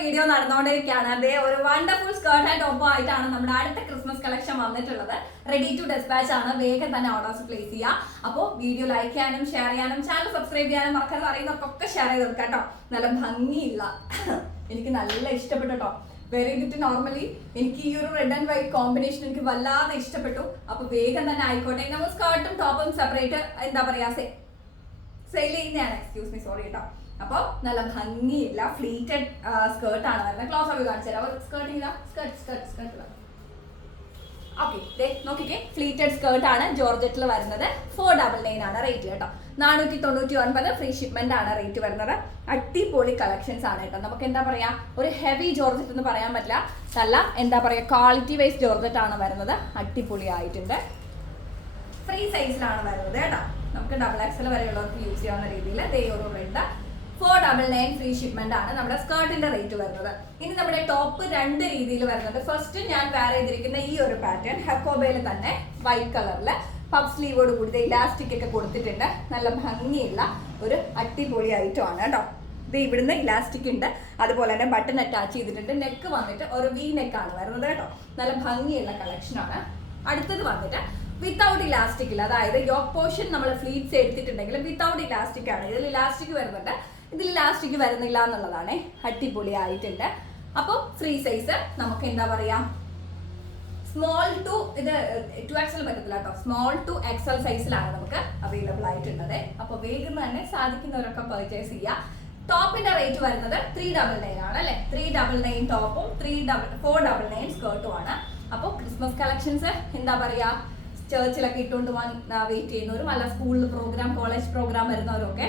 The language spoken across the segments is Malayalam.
വീഡിയോ നടന്നുകൊണ്ടിരിക്കുകയാണ്. അതേ ഒരു വണ്ടർഫുൾ സ്കേർട്ട് ആൻഡ് ടോപ്പോ ആയിട്ടാണ് നമ്മുടെ അടുത്ത ക്രിസ്മസ് കളക്ഷൻ വന്നിട്ടുള്ളത്. റെഡി ടു ഡെസ്പാച്ച് ആണ്. വേഗം തന്നെ ഓർഡേഴ്സ് പ്ലേസ് ചെയ്യുക അപ്പോൾ വീഡിയോ ലൈക്ക് ചെയ്യാനും ഷെയർ ചെയ്യാനും ചാനൽ സബ്സ്ക്രൈബ് ചെയ്യാനും മറക്കാതെ അറിയുന്നവർക്കൊക്കെ ഷെയർ ചെയ്ത് കേട്ടോ. നല്ല ഭംഗിയില്ല. എനിക്ക് നല്ല ഇഷ്ടപ്പെട്ടു കേട്ടോ. വെരി ഗുഡ് നോർമലി എനിക്ക് ഈ ഒരു റെഡ് ആൻഡ് വൈറ്റ് കോമ്പിനേഷൻ എനിക്ക് വല്ലാതെ ഇഷ്ടപ്പെട്ടു. അപ്പോൾ വേഗം തന്നെ ആയിക്കോട്ടെ. നമ്മൾ സ്കേർട്ടും ടോപ്പും സെപ്പറേറ്റ് എന്താ പറയാ? സെയിൽ ചെയ്യുന്നതാണ്. എക്സ്ക്യൂസ് മീ സോറി കേട്ടോ. അപ്പോൾ നല്ല ഭംഗിയില്ല ഫ്ലീറ്റഡ് സ്കേർട്ട് ആണ് വരുന്നത്. ക്ലോസ് ഓഫ് കാണിച്ചു തരാം. സ്കേർട്ട് ചെയ്താ സ്കേർട്ട് സ്കേർട്ട് സ്കേർട്ട് ഓക്കെ നോക്കിക്കേ. ഫ്ലീറ്റഡ് സ്കേർട്ട് ആണ് ജോർജറ്റിൽ വരുന്നത്. ഫോർ ഡബിൾ നയൻ ആണ് റേറ്റ് കേട്ടോ. നാനൂറ്റി തൊണ്ണൂറ്റി ഒൻപത് ഫ്രീ ഷിപ്മെന്റ് ആണ് റേറ്റ് വരുന്നത്. അടിപൊളി കളക്ഷൻസ് ആണ് കേട്ടോ. നമുക്ക് എന്താ പറയാ? ഒരു ഹെവി ജോർജറ്റ് എന്ന് പറയാൻ പറ്റില്ല. നല്ല എന്താ പറയാ ക്വാളിറ്റി വൈസ് ജോർജറ്റ് ആണ് വരുന്നത്. അടിപൊളി ആയിട്ടുണ്ട്. ഫ്രീ സൈസിലാണ് വരുന്നത് കേട്ടോ. നമുക്ക് ഡബിൾ എക്സൽ വരെയുള്ളവർക്ക് യൂസ് ചെയ്യാവുന്ന രീതിയിൽ ദേ ഒരു red four double nine free shipment ആണ് നമ്മുടെ സ്കേർട്ടിന്റെ റേറ്റ് വരുന്നത്. ഇനി നമ്മുടെ ടോപ്പ് രണ്ട് രീതിയിൽ വരുന്നത് ഫസ്റ്റ് ഞാൻ വെയർ ചെയ്തിരിക്കുന്ന ഈ ഒരു പാറ്റേൺ ഹെക്കോബയിൽ തന്നെ വൈറ്റ് കളറിൽ പഫ് സ്ലീവോട് കൂടി ഇലാസ്റ്റിക് ഒക്കെ കൊടുത്തിട്ടുണ്ട്. നല്ല ഭംഗിയുള്ള ഒരു അടിപൊളി ഐറ്റം ആണ് കേട്ടോ. ഇത് ഇവിടുന്ന് ഇലാസ്റ്റിക് ഉണ്ട്. അതുപോലെ തന്നെ ബട്ടൺ അറ്റാച്ച് ചെയ്തിട്ടുണ്ട്. നെക്ക് വന്നിട്ട് ഒരു വി നെക്ക് ആണ് വരുന്നത് കേട്ടോ. നല്ല ഭംഗിയുള്ള കളക്ഷൻ ആണ്. അടുത്തത് വന്നിട്ട് വിത്തൗട്ട് ഇലാസ്റ്റിക് അതായത് യോക്ക് പോർഷൻ നമ്മൾ ഫ്ലീറ്റ്സ് എടുത്തിട്ടുണ്ടെങ്കിലും വിത്തൗട്ട് ഇലാസ്റ്റിക് ആണ്. ഇതിൽ ഇലാസ്റ്റിക് വരുന്നുണ്ട്. ഇതിൽ ലാസ്റ്റിക്ക് വരുന്നില്ല എന്നുള്ളതാണ്. അടിപൊളി ആയിട്ടുണ്ട് അപ്പോൾ ഫ്രീ സൈസ് നമുക്ക് എന്താ പറയാ? സ്മോൾ ടു ഇത് ടു എക്സൽ പറ്റത്തില്ല കേട്ടോ സ്മോൾ ടു എക്സൽ സൈസിലാണ് നമുക്ക് അവൈലബിൾ ആയിട്ടുള്ളത്. അപ്പോൾ വേഗം തന്നെ സാധിക്കുന്നവരൊക്കെ പർച്ചേസ് ചെയ്യുക ടോപ്പിന്റെ റേറ്റ് വരുന്നത് ത്രീ ഡബിൾ നയൻ ആണ് അല്ലെ? ത്രീ ഡബിൾ നയൻ ടോപ്പും three double four double nine സ്കേർട്ടും ആണ്. അപ്പോൾ ക്രിസ്മസ് കളക്ഷൻസ് എന്താ പറയാ? ചേർച്ചിലൊക്കെ ഇട്ടുകൊണ്ട് വെയിറ്റ് ചെയ്യുന്നവരും അല്ല സ്കൂളിൽ പ്രോഗ്രാം കോളേജ് പ്രോഗ്രാം വരുന്നവരും ഒക്കെ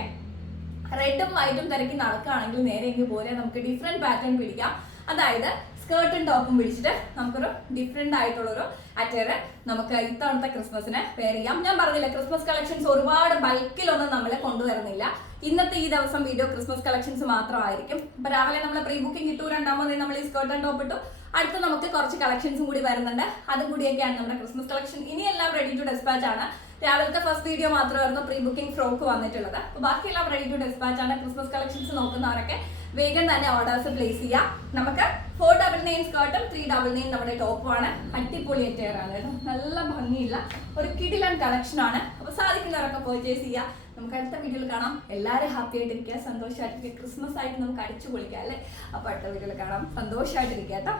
റെഡും വൈറ്റും തിരക്കി നടക്കുകയാണെങ്കിൽ നേരെ എങ്കിൽ പോലെ നമുക്ക് ഡിഫറെന്റ് പാറ്റേൺ പിടിക്കാം. അതായത് സ്കേർട്ടും ടോപ്പും പിടിച്ചിട്ട് നമുക്കൊരു ഡിഫറെന്റ് ആയിട്ടുള്ളൊരു അറ്റയർ നമുക്ക് ഇത്തവണത്തെ ക്രിസ്മസിന് വെയർ ചെയ്യാം. ഞാൻ പറഞ്ഞില്ല ക്രിസ്മസ് കളക്ഷൻസ് ഒരുപാട് ബൾക്കിലൊന്നും നമ്മൾ കൊണ്ടുവരുന്നില്ല. ഇന്നത്തെ ഈ ദിവസം വീഡിയോ ക്രിസ്മസ് കളക്ഷൻസ് മാത്രമായിരിക്കും. ഇപ്പം രാവിലെ നമ്മൾ പ്രീ ബുക്കിംഗ് ഇട്ടു രണ്ടാമത് നമ്മൾ ഈ സ്കേർട്ട് ടോപ്പ് ഇട്ടു. അടുത്ത് നമുക്ക് കുറച്ച് കളക്ഷൻസും കൂടി വരുന്നുണ്ട്. അതും കൂടിയൊക്കെയാണ് നമ്മുടെ ക്രിസ്മസ് കളക്ഷൻ. ഇനിയെല്ലാം റെഡി ടു ഡെസ്പാച്ച് ആണ്. രാവിലത്തെ ഫസ്റ്റ് വീഡിയോ മാത്രമായിരുന്നു പ്രീ ബുക്കിംഗ് ഫ്രോക്ക് വന്നിട്ടുള്ളത്. അപ്പൊ ബാക്കിയെല്ലാം റെഡി ടു ഡിസ്പാച്ച് ആണ്. ക്രിസ്മസ് കളക്ഷൻസ് നോക്കുന്നവരൊക്കെ വേഗം തന്നെ ഓർഡേഴ്സ് പ്ലേസ് ചെയ്യാം. നമുക്ക് ഫോർ ഡബിൾ നയൻ സ്കേർട്ടും ത്രീ ഡബിൾ നയൻ നമ്മുടെ ടോപ്പുമാണ് അടിപൊളി എറ്റയർ ആണ് നല്ല ഭംഗിയില്ല ഒരു കിടിലൻ കളക്ഷൻ ആണ്. അപ്പൊ സാധിക്കുന്നവരൊക്കെ പർച്ചേസ് ചെയ്യാം. നമുക്ക് അടുത്ത വീഡിയോയിൽ കാണാം. എല്ലാവരും ഹാപ്പി ആയിട്ടിരിക്കുക. സന്തോഷമായിട്ടിരിക്കുക. ക്രിസ്മസ് ആയിട്ട് നമുക്ക് അടിച്ചു പൊളിക്കാം അല്ലേ? അപ്പോൾ അടുത്ത വീഡിയോയിൽ കാണാം. സന്തോഷമായിട്ടിരിക്കുക കേട്ടോ.